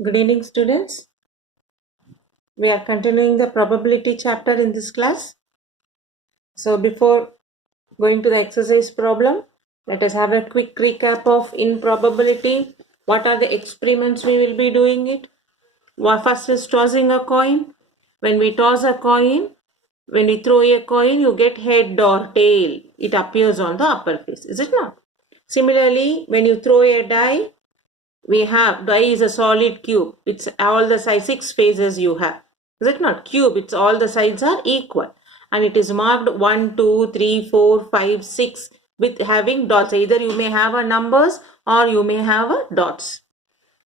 Good evening, students. We are continuing the probability chapter in this class. So before going to the exercise problem, let us have a quick recap of in probability. What are the experiments we will be doing it? First is tossing a coin. When we toss a coin, when we throw a coin, you get head or tail. It appears on the upper face, is it not? Similarly, when you throw a die, we have die is a solid cube. It's all the sides, 6 faces you have. Is it not? Cube, it's all the sides are equal. And it is marked 1, 2, 3, 4, 5, 6 with having dots. Either you may have a numbers or you may have a dots.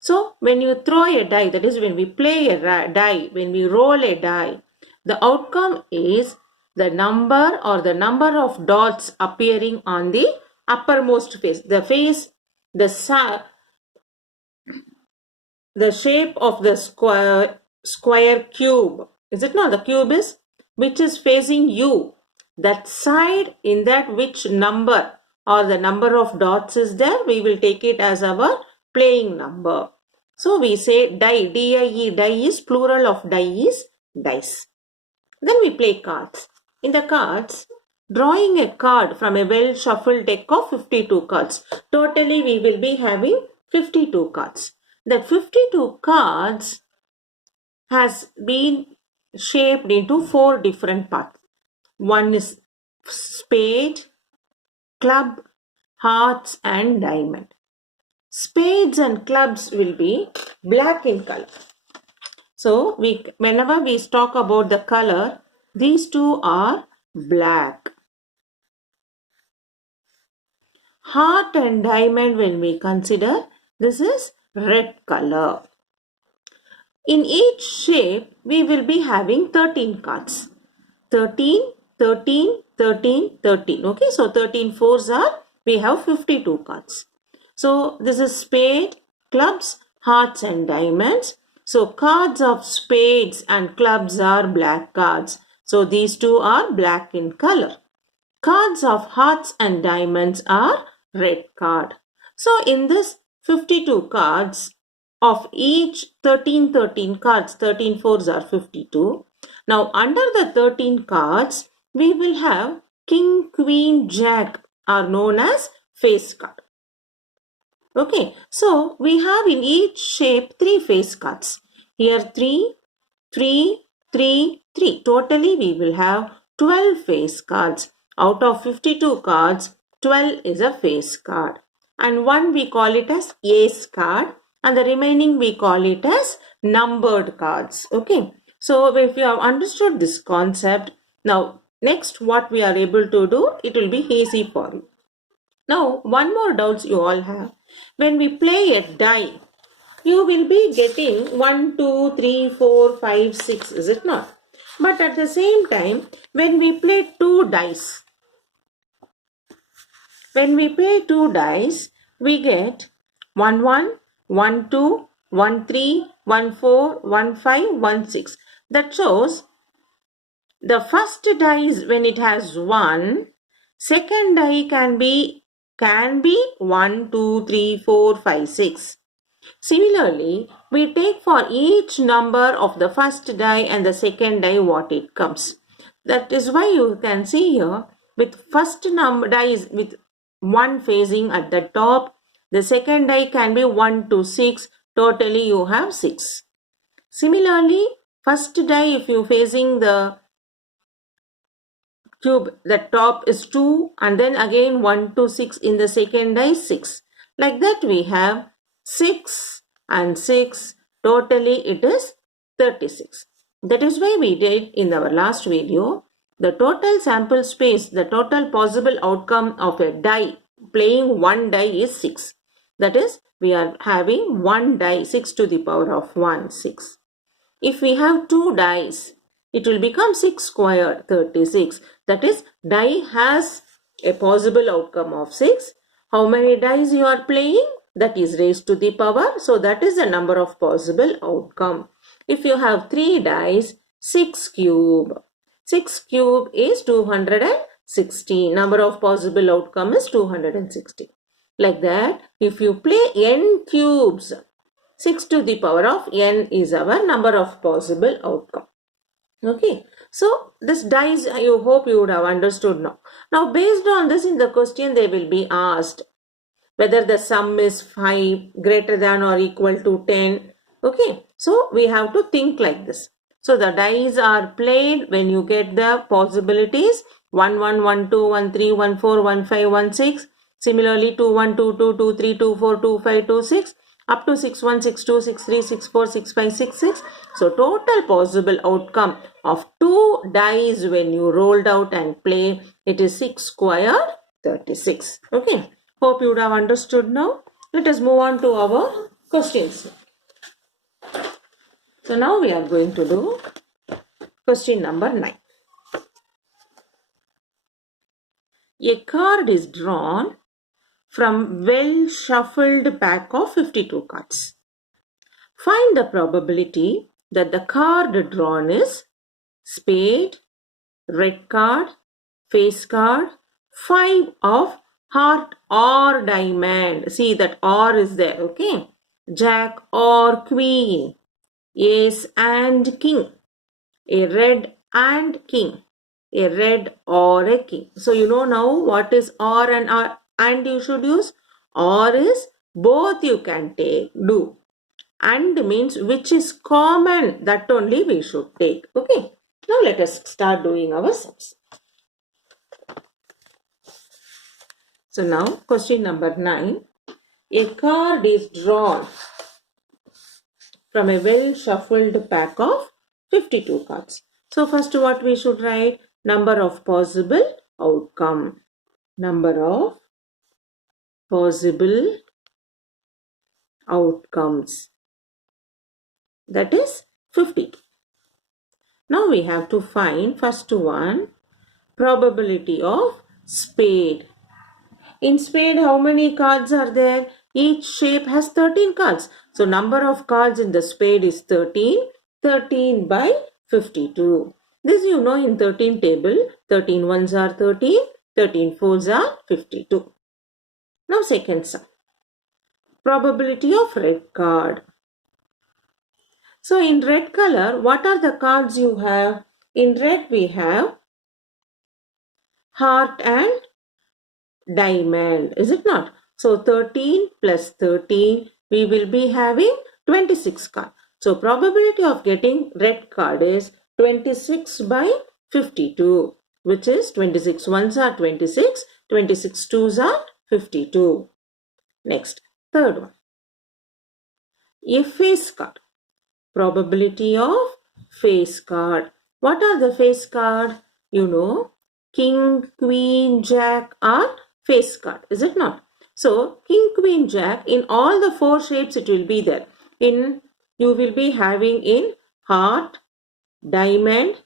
So when you throw a die, that is when we play a die, when we roll a die, the outcome is the number or the number of dots appearing on the uppermost face. The face, the shape of the square cube, is it not? The cube is which is facing you, that side in that which number or the number of dots is there, we will take it as our playing number. So we say die, D-I-E, die is plural of die is dice. Then we play cards. In the cards, drawing a card from a well shuffled deck of 52 cards. Totally we will be having 52 cards. That 52 cards has been shaped into 4 different parts. One is spade, club, hearts and diamond. Spades and clubs will be black in color. So whenever we talk about the color, these two are black. Heart and diamond, when we consider, this is red color. In each shape, we will be having 13 cards. 13, 13, 13, 13. Okay, so 13 fours are, we have 52 cards. So this is spade, clubs, hearts and diamonds. So cards of spades and clubs are black cards. So these two are black in color. Cards of hearts and diamonds are red card. So in this 52 cards, of each 13 cards, 13 fours are 52. Now under the 13 cards, we will have king, queen, jack are known as face card. Okay, so we have in each shape 3 face cards. Here 3, 3, 3, 3. Totally we will have 12 face cards. Out of 52 cards, 12 is a face card. And one we call it as ace card. And the remaining we call it as numbered cards. Okay. So if you have understood this concept, now next what we are able to do, it will be easy for you. Now one more doubts you all have. When we play a die, you will be getting 1, 2, 3, 4, 5, 6, is it not? But at the same time, when we play 2 dice, we get 1, 1, 1, 2, 1, 3, 1, 4, 1, 5, 1, 6. That shows the first die is when it has 1, second die can be 1, 2, 3, 4, 5, 6. Similarly, we take for each number of the first die and the second die what it comes. That is why you can see here with first number die is with 1 facing at the top. The second die can be 1 to 6. Totally you have 6. Similarly, first die if you facing the cube, the top is 2 and then again 1 to 6 in the second die 6. Like that we have 6 and 6. Totally it is 36. That is why we did in our last video, the total sample space, the total possible outcome of a die, playing one die is 6. That is, we are having one die, 6 to the power of 1, 6. If we have 2 dice, it will become 6 squared, 36. That is, die has a possible outcome of 6. How many dice you are playing? That is raised to the power. So that is the number of possible outcome. If you have 3 dice, 6 cube. 6 cube is 260. Number of possible outcome is 260. Like that, if you play n cubes, 6 to the power of n is our number of possible outcome. Okay, so this dice, I hope you would have understood now. Now based on this, in the question they will be asked whether the sum is 5 greater than or equal to 10. Okay, so we have to think like this. So the dice are played when you get the possibilities 1 1 1 2 1 3 1 4 1 5 1 6. Similarly 2 1 2 2 2 3 2 4 2 5 2 6 up to 6 1 6 2 6 3 6 4 6 5 6 6. So total possible outcome of 2 dice when you rolled out and play, it is 6 square 36. Okay. Hope you would have understood now. Let us move on to our questions. So now we are going to do question number 9. A card is drawn from well shuffled pack of 52 cards. Find the probability that the card drawn is spade, red card, face card, 5 of heart or diamond. See that or is there, okay? Jack or queen, ace and king, a red and king, a red or a king. So you know now what is or and you should use. Or is both you can take, do. And means which is common, that only we should take. Okay. Now let us start doing our sums. So now question number 9. A card is drawn from a well shuffled pack of 52 cards. So first what we should write? Number of possible outcome. Number of possible outcomes. That is 50. Now we have to find first one, probability of spade. In spade, how many cards are there? Each shape has 13 cards. So number of cards in the spade is 13. 13 by 52. This you know in 13 table. 13 ones are 13. 13 fours are 52. Now second sum. Probability of red card. So in red color, what are the cards you have? In red we have heart and diamond, is it not? So 13 plus 13, we will be having 26 cards. So probability of getting red card is 26 by 52, which is 26 ones are 26, 26 twos are 52. Next, third one. A face card. Probability of face card. What are the face card? You know, king, queen, jack are face card, is it not? So king, queen, jack, in all the 4 shapes it will be there. You will be having in heart, diamond,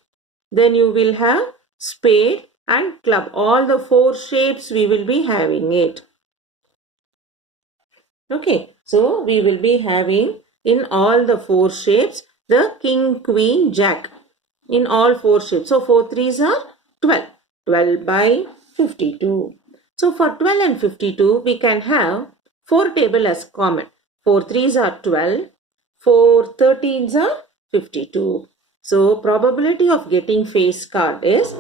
then you will have spade and club. All the 4 shapes we will be having it. Okay, so we will be having in all the 4 shapes the king, queen, jack in all 4 shapes. So 4 threes are 12. 12 by 52. So for 12 and 52, we can have 4 table as common. 4 threes are 12. 4 13s are 52. So probability of getting face card is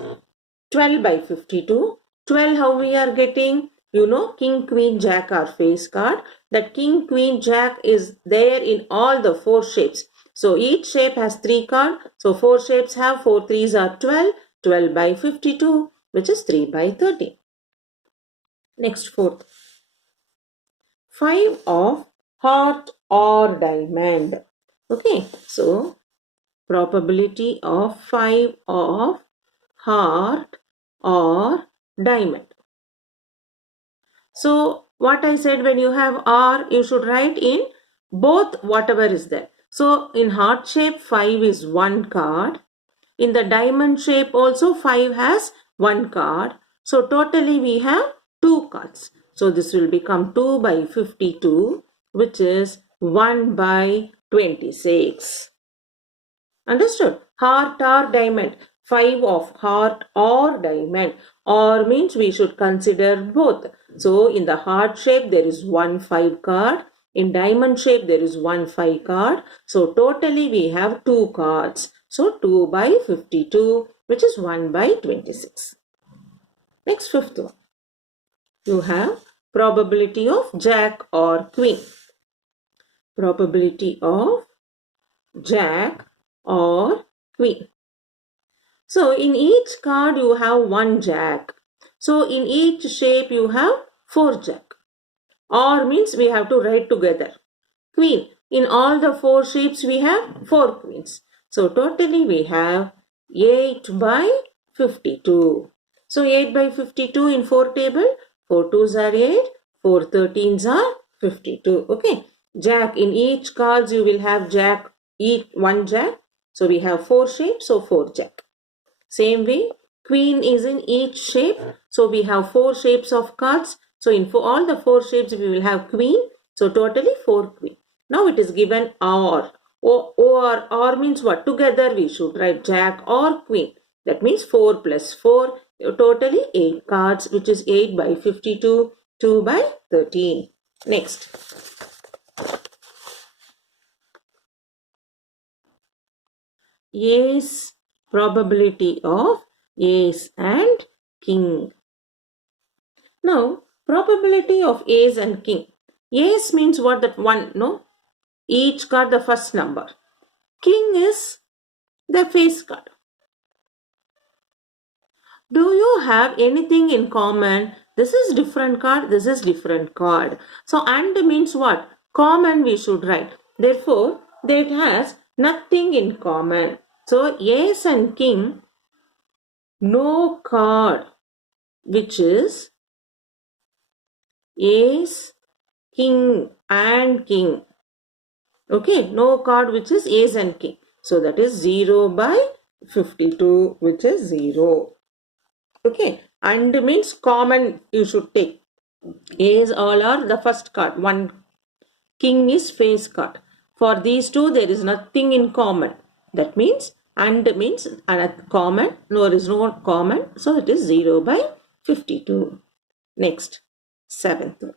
12 by 52. 12 how we are getting? You know, king, queen, jack are face card. That king, queen, jack is there in all the 4 shapes. So each shape has 3 cards. So 4 shapes have 4 threes are 12. 12 by 52, which is 3 by 30. Next, fourth. 5 of heart or diamond. Okay, so probability of 5 of heart or diamond. So what I said, when you have R, you should write in both whatever is there. So in heart shape, 5 is 1 card. In the diamond shape also 5 has 1 card. So totally we have 2 cards. So this will become 2 by 52, which is 1 by 26. Understood? Heart or diamond. 5 of heart or diamond. Or means we should consider both. So in the heart shape there is 1 5 card. In diamond shape, there is one 5 card. So totally we have 2 cards. So 2 by 52, which is 1 by 26. Next, fifth one. You have probability of Jack or Queen. Probability of Jack or Queen. So in each card you have one Jack. So in each shape you have 4 Jack. Or means we have to write together. Queen. In all the 4 shapes we have 4 queens. So totally we have 8 by 52. So 8 by 52 in 4 table. 4 2s are 8. 4 13s are 52. Okay. Jack. In each cards you will have Jack. Each one Jack. So we have 4 shapes. So 4 Jack. Same way. Queen is in each shape. So we have 4 shapes of cards. So in all the 4 shapes we will have queen. So totally 4 queen. Now it is given or. Or means what? Together we should write Jack or Queen. That means 4 plus 4. Totally 8 cards, which is 8 by 52, 2 by 13. Next. Ace. Probability of ace and king. Now, probability of ace and king. Ace means what? That one, no? Each card the first number. King is the face card. Do you have anything in common? This is different card, this is different card. So, and means what? Common we should write. Therefore, that has nothing in common. So, ace and king, no card which is ace, king and king. Okay, no card which is ace and king. So, that is 0 by 52, which is 0. Okay, and means common you should take. Ace all are the first card. One king is face card. For these two there is nothing in common. That means and means common. No, there is no common. So it is 0 by 52. Next, seventh one.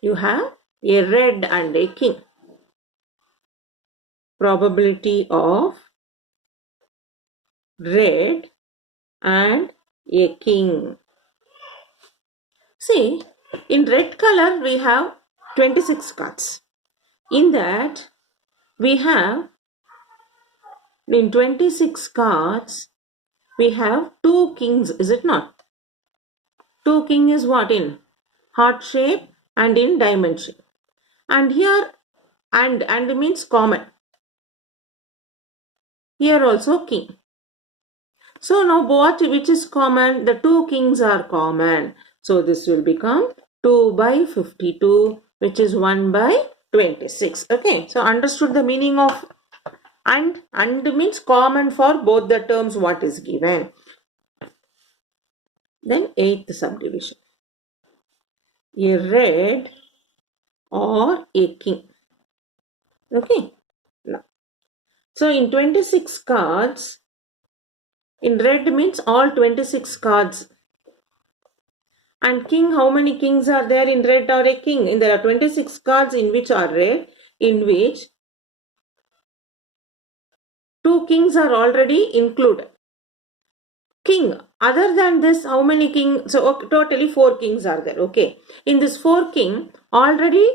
You have a red and a king. Probability of red and a king. See, in red color we have 26 cards. In that we have, in 26 cards, we have 2 kings, is it not? 2 king is what? In heart shape and in diamond shape. And here, and means common. Here also king. So now what which is common? The 2 kings are common. So this will become 2 by 52, which is 1 by 26. Okay, so understood the meaning of and means common for both the terms what is given. Then 8th subdivision. A red or a king. Okay. Now, so in 26 cards, in red means all 26 cards. And king, how many kings are there in red or a king? And there are 26 cards in which are red, in which 2 kings are already included. King, other than this, how many kings? So totally 4 kings are there. Okay. In this 4 king, already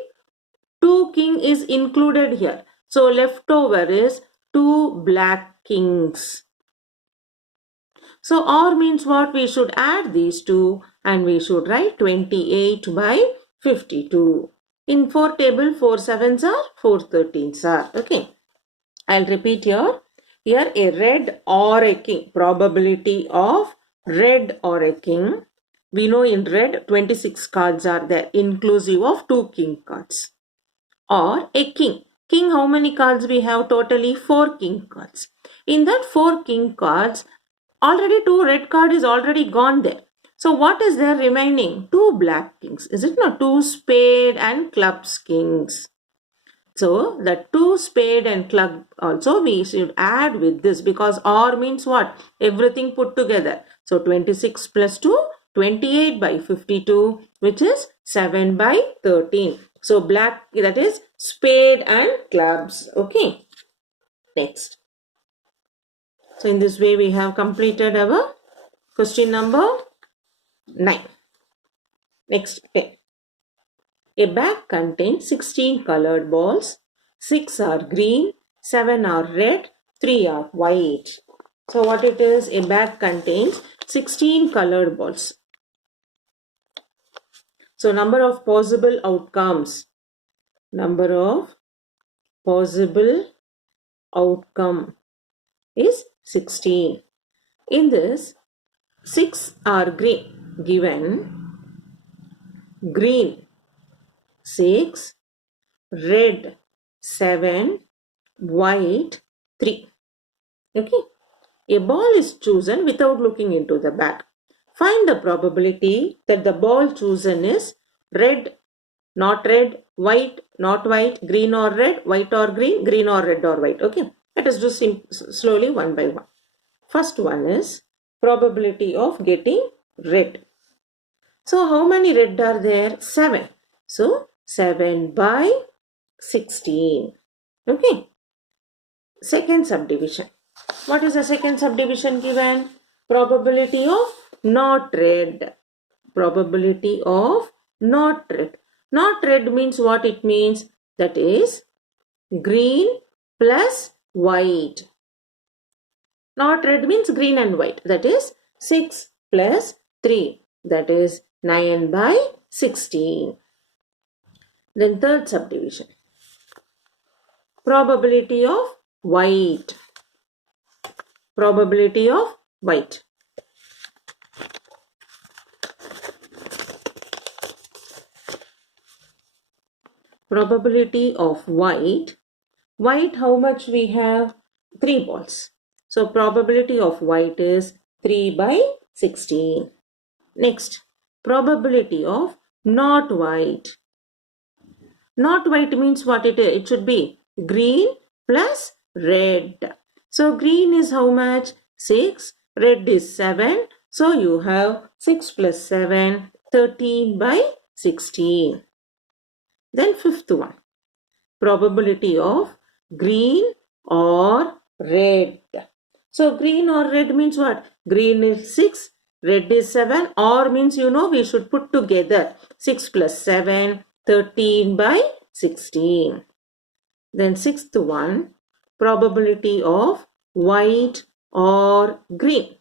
2 king is included here. So leftover is 2 black kings. So or means what? We should add these two and we should write 28 by 52. In 4 table, 4 7s are, 4 13s are. Okay. I'll repeat here. Here a red or a king. Probability of red or a king. We know in red 26 cards are there, inclusive of 2 king cards. Or a king. King, how many cards we have? Totally 4 king cards. In that 4 king cards, already 2 red card is already gone there. So what is there remaining? 2 black kings. Is it not? 2 spade and clubs kings. So the 2 spade and club also we should add with this, because or means what? Everything put together. So 26 plus 2, 28 by 52, which is 7 by 13. So black, that is spade and clubs. Okay. Next. So in this way we have completed our question number 9. Next, 10. A bag contains 16 colored balls. 6 are green, 7 are red, 3 are white. So what it is? A bag contains 16 colored balls. So number of possible outcomes. Number of possible outcome is 16. In this, 6 are green. Given green 6, red 7, white 3. Okay. A ball is chosen without looking into the bag. Find the probability that the ball chosen is red, not red, white, not white, green or red, white or green, green or red or white. Okay. Let us do slowly one by one. First one is probability of getting red. So how many red are there? 7. So 7 by 16. Okay. Second subdivision. What is the second subdivision given? Probability of not red. Probability of not red. Not red means what it means? That is green plus white. Not red means green and white. That is 6 plus 3. That is 9 by 16. Then third subdivision. Probability of white. Probability of white. Probability of white. White, how much we have? 3 balls. So probability of white is 3 by 16. Next, probability of not white. Not white means what it is? It should be green plus red. So green is how much? 6. Red is 7. So you have 6 plus 7, 13 by 16. Then fifth one. Probability of green or red. So green or red means what? Green is 6, red is 7, or means we should put together 6 plus 7, 13 by 16. Then sixth one, probability of white or green.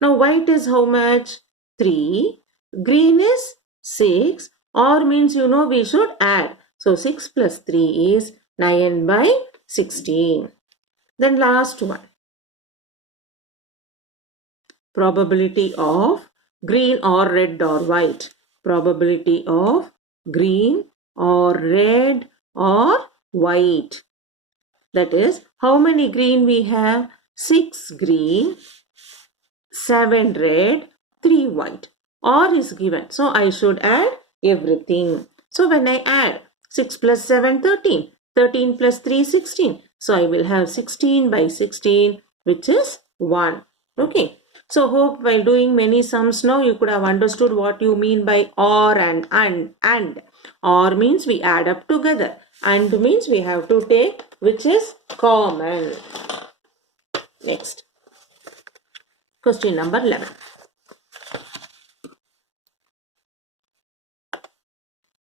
Now white is how much? 3. Green is 6, or means we should add. So 6 plus 3 is 9 by 16. Then last one. Probability of green or red or white. Probability of green or red or white. That is, how many green we have? 6 green, 7 red, 3 white. Or is given. So I should add everything. So when I add 6 plus 7, 13. 13 plus 3, 16. So I will have 16 by 16, which is 1. Okay. So hope while doing many sums now you could have understood what you mean by or and. Or means we add up together. And means we have to take which is common. Next. Question number 11.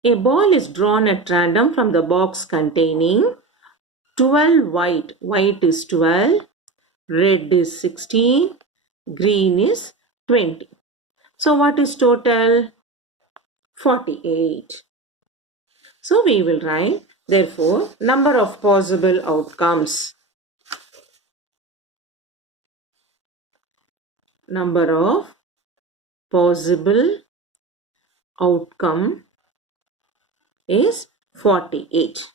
A ball is drawn at random from the box containing 12 white. White is 12. Red is 16. Green is 20. So what is total? 48. So we will write, therefore, number of possible outcomes. Number of possible outcome is 48.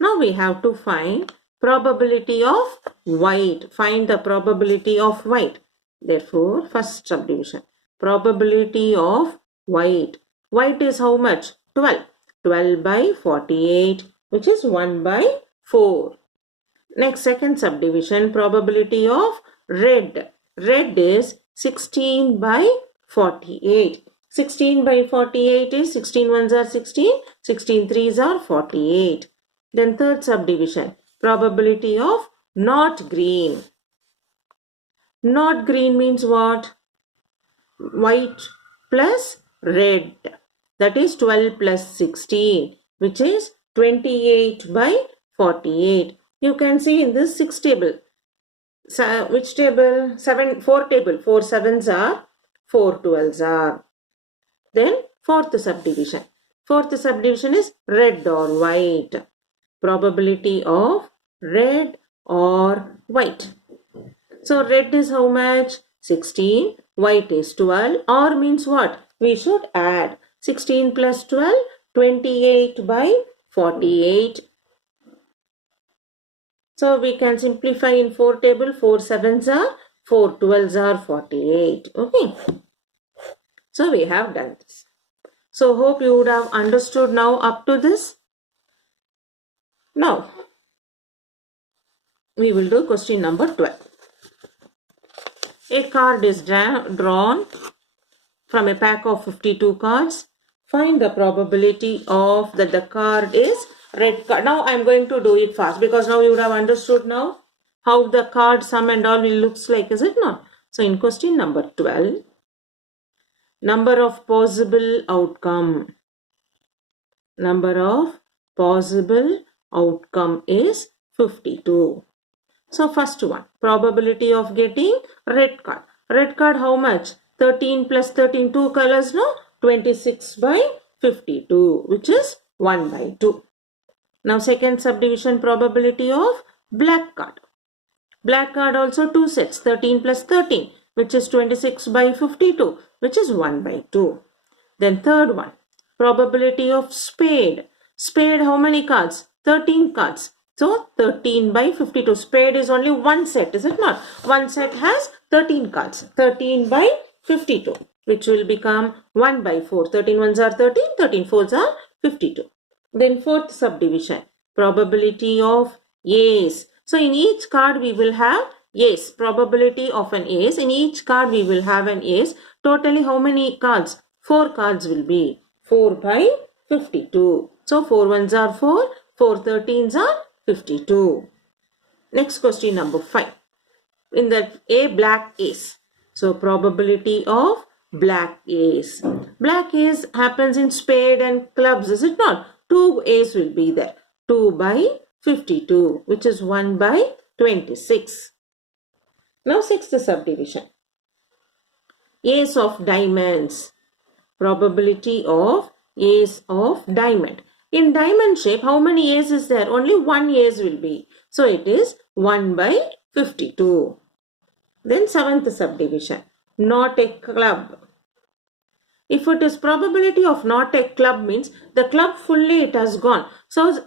Now we have to find probability of white. Find the probability of white. Therefore, first subdivision. Probability of white. White is how much? 12. 12 by 48, which is 1 by 4. Next, second subdivision. Probability of red. Red is 16 by 48. 16 by 48 is 16 ones are 16, 16 threes are 48. Then third subdivision, probability of not green. Not green means what? White plus red. That is 12 plus 16, which is 28 by 48. You can see in this 6 table. So, which table? 4 table. 4 sevens are, 4 12s are. Then fourth subdivision. Fourth subdivision is red or white. Probability of red or white. So red is how much? 16. White is 12. Or means what? We should add 16 plus 12, 28 by 48. So we can simplify in 4 table. 4 sevens are, 4 12s are 48. Okay. So we have done this. So hope you would have understood now up to this. Now we will do question number 12. A card is drawn from a pack of 52 cards. Find the probability of that the card is red card. Now I am going to do it fast because now you would have understood now how the card sum and all will looks like, is it not? So in question number 12, number of possible outcome. Number of possible outcome is 52. So first one, probability of getting red card. Red card how much? 13 plus 13, 2 colors, no? 26 by 52, which is 1 by 2. Now second subdivision, probability of black card. Black card also 2 sets, 13 plus 13, which is 26 by 52, which is 1 by 2. Then third one, probability of spade. Spade how many cards? 13 cards. So 13 by 52. Spade is only one set, is it not? One set has 13 cards. 13 by 52, which will become 1 by 4. 13 ones are 13, 13 fours are 52. Then fourth subdivision, probability of ace. So in each card we will have ace. Probability of an ace. In each card we will have an ace. Totally how many cards? 4 cards will be 4 by 52. So 4 ones are 4, 4 13s are 52. Next question number 5. In that a black ace. So probability of black ace. Black ace happens in spade and clubs, is it not? 2 ace will be there. 2 by 52, which is 1 by 26. Now sixth subdivision. Ace of diamonds. Probability of ace of diamond. In diamond shape, how many aces is there? Only one ace will be. So it is 1 by 52. Then seventh subdivision. Not a club. If it is probability of not a club means the club fully it has gone. So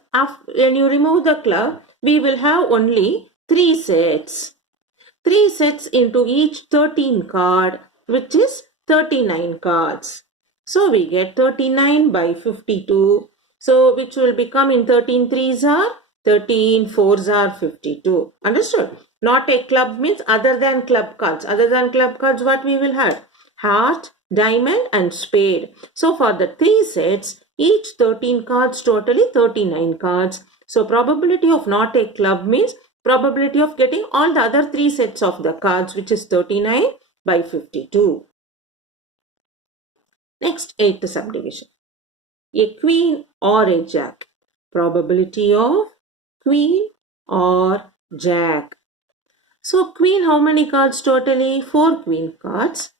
when you remove the club, we will have only 3 sets. 3 sets into each 13 card, which is 39 cards. So we get 39 by 52. So which will become in 13 threes are 13 fours are 52. Understood? Not a club means other than club cards. Other than club cards, what we will have? Heart, diamond and spade. So for the 3 sets, each 13 cards, totally 39 cards. So probability of not a club means probability of getting all the other 3 sets of the cards, which is 39 by 52. Next, eighth subdivision. A queen or a jack. Probability of queen or jack. So queen, how many cards totally? 4 queen cards.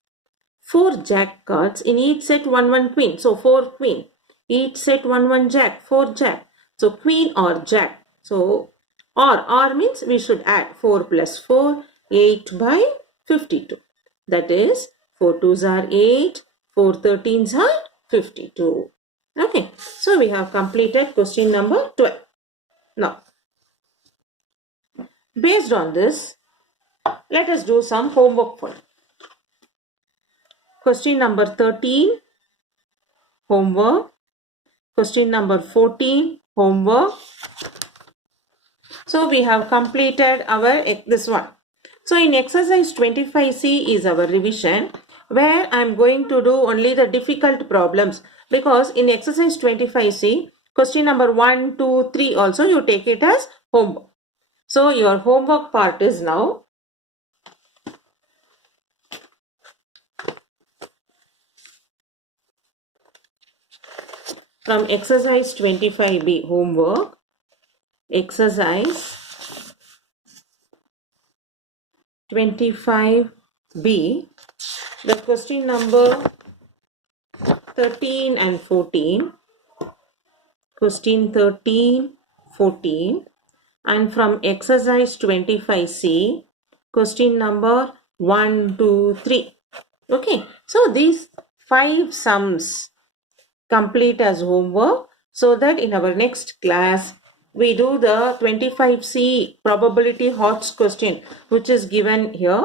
4 jack cards. In each set 1 queen. So 4 queen. Each set 1 jack. 4 jack. So queen or jack. So or means we should add 4 plus 4. 8 by 52. That is 4 2s are 8. 4 13s are 52. Okay. So we have completed question number 12. Now, based on this, let us do some homework for you. Question number 13, homework. Question number 14, homework. So we have completed our this one. So in exercise 25C is our revision. where I'm going to do only the difficult problems, because in exercise 25C, question number 1, 2, 3 also you take it as homework. So your homework part is now from exercise 25B homework, exercise 25B, the question number 13 and 14, question 13, 14, and from exercise 25C, question number 1, 2, 3. Okay, so these 5 sums complete as homework, so that in our next class we do the 25C probability HOTS question which is given here,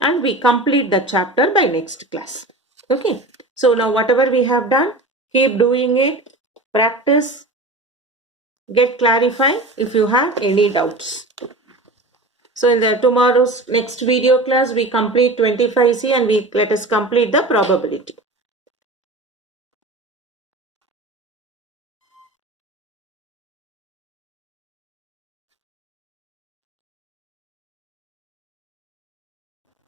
and we complete the chapter by next class. Okay, so now whatever we have done, keep doing it, practice, get clarified if you have any doubts. So in the tomorrow's next video class, we complete 25C and let us complete the probability.